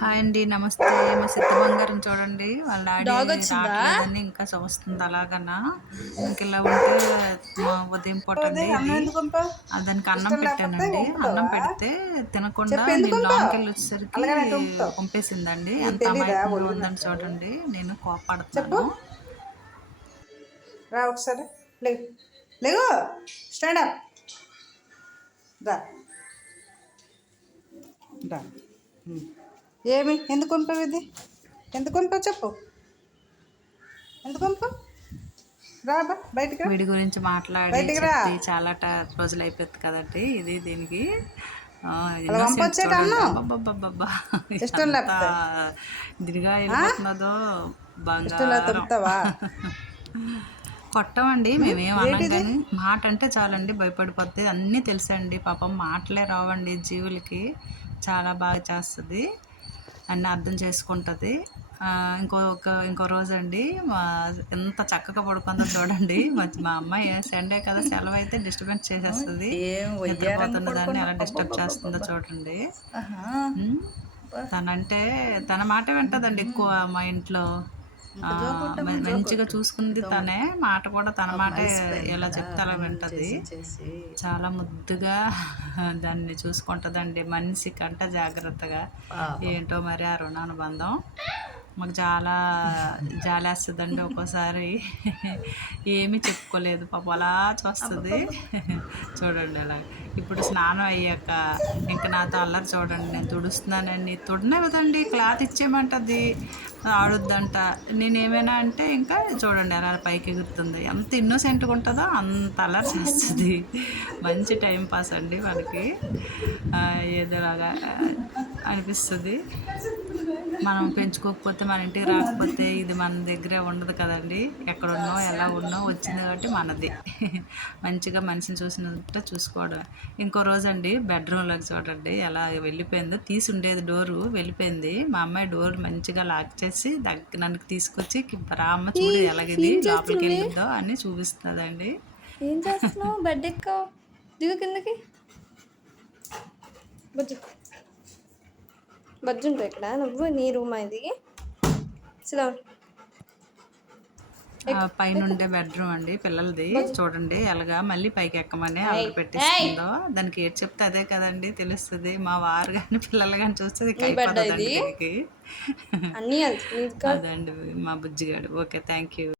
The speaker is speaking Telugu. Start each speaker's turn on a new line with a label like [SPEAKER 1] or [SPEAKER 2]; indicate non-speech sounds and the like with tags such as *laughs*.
[SPEAKER 1] హాయ్ అండి నమస్తే. మా సిద్ధ బంగారం చూడండి. వాళ్ళ డాడీ? రావట్లేదని ఇంకా చూస్తుంది అలాగనా. ఇంక ఇలా ఉంటే మా ఉదయం పూట అండి దానికి అన్నం పెట్టానండి. అన్నం పెడితే తినకుండా నేను లోనికి వెళ్ళి వచ్చేసరికి పంపేసిందండి ఎంత అమాయకంగా ఉందని చూడండి. నేను కోపాడుతున్నాను.
[SPEAKER 2] రా ఒకసారి. లేవు లేవు. స్టాండ్ అప్ రా. రా. ఏమి? ఎందుకు పంపావు ఇది? ఎందుకు పంపావు చెప్పు. ఎందుకు పంపావు రా బా బయటికి
[SPEAKER 1] వీడి గురించి మాట్లాడి చాలా రోజులు అయిపోతుంది కదండి. ఇది దీనికి.
[SPEAKER 2] ఇష్టం?
[SPEAKER 1] ఇదిగా వెళ్ళిపోతున్నదో కొట్టమండి మేమేం అన్నాం కానీ మాట అంటే చాలండి భయపడిపోద్ది. అన్నీ తెలుసండి పాపం మాటలే రావండి జీవులకి. చాలా బాగా చేస్తుంది. అన్నీ అర్థం చేసుకుంటుంది. ఆ, ఇంకో ఒక ఇంకో రోజు అండి మా ఎంత చక్కగా పడుకుందో చూడండి. మా మా అమ్మాయి సండే కదా సెలవు అయితే డిస్టర్బెన్స్ చేసేస్తుంది. నిద్రపోతున్న దాన్ని ఎలా డిస్టర్బ్ చేస్తుందో చూడండి. తనంటే తన మాట వింటదండి ఎక్కువ మా ఇంట్లో. మంచిగా చూసుకుంది తనే. మాట కూడా తన మాటే ఎలా చెప్తే అలా వింటది. చాలా ముద్దుగా *laughs* దాన్ని చూసుకుంటుందండి మనిషి కంట జాగ్రత్తగా. ఏంటో మరి ఆ రుణానుబంధం. మాకు చాలా జాలేస్తుందండి ఒక్కోసారి. ఏమీ చెప్పుకోలేదు. పాప అలా చూస్తుంది. చూడండి అలా. ఇప్పుడు స్నానం అయ్యాక ఇంకా నాతో అల్లరి చూడండి. నేను తుడుస్తున్నానండి. తుడినా కదండి. క్లాత్ ఇచ్చేయమంటది. ఆడొద్దంట. నేనేమైనా అంటే ఇంకా చూడండి అలా పైకి ఎగురుతుంది. ఎంత ఇన్నోసెంట్గా ఉంటుందో అంత అల్లరి చేస్తుంది. మంచి టైం పాస్ అండి మనకి ఏదోలాగా అనిపిస్తుంది. మనం పెంచుకోకపోతే మన ఇంటికి రాకపోతే ఇది మన దగ్గరే ఉండదు కదండి. ఎక్కడ ఉన్నో ఎలా ఉన్నో వచ్చింది కాబట్టి మనది. మంచిగా మనిషిని చూసినట్టు చూసుకోవడం ఇంకో రోజు అండి బెడ్రూమ్లోకి చూడండి ఎలా వెళ్ళిపోయిందో. తీసి ఉండేది డోరు వెళ్ళిపోయింది. మా అమ్మాయి డోర్ మంచిగా లాక్ చేసి దగ్గర నన్ను తీసుకొచ్చి రా అమ్మ చూడు ఎలాగిది లోపలికి వెళ్ళిందో అని చూపిస్తుందండి.
[SPEAKER 3] ఏం చేస్తున్నావు? బెడ్ ఎక్కావు? దిగు కిందకి. బజ్జు బజ్జు ఉంటావు ఇక్కడ నువ్వు నీ రూమ్ ఇది సిలో.
[SPEAKER 1] పైన ఉండే బెడ్రూమ్ అండి పిల్లలది. చూడండి ఎలాగా మళ్ళీ పైకి ఎక్కమని ఆవిడ పెట్టిస్తుందో దానికి ఏది చెప్తే అదే కదండి తెలుస్తుంది. మా వారు కానీ పిల్లలు కానీ చూస్తే అదండి మా బుజ్జిగాడు. Okay thank you.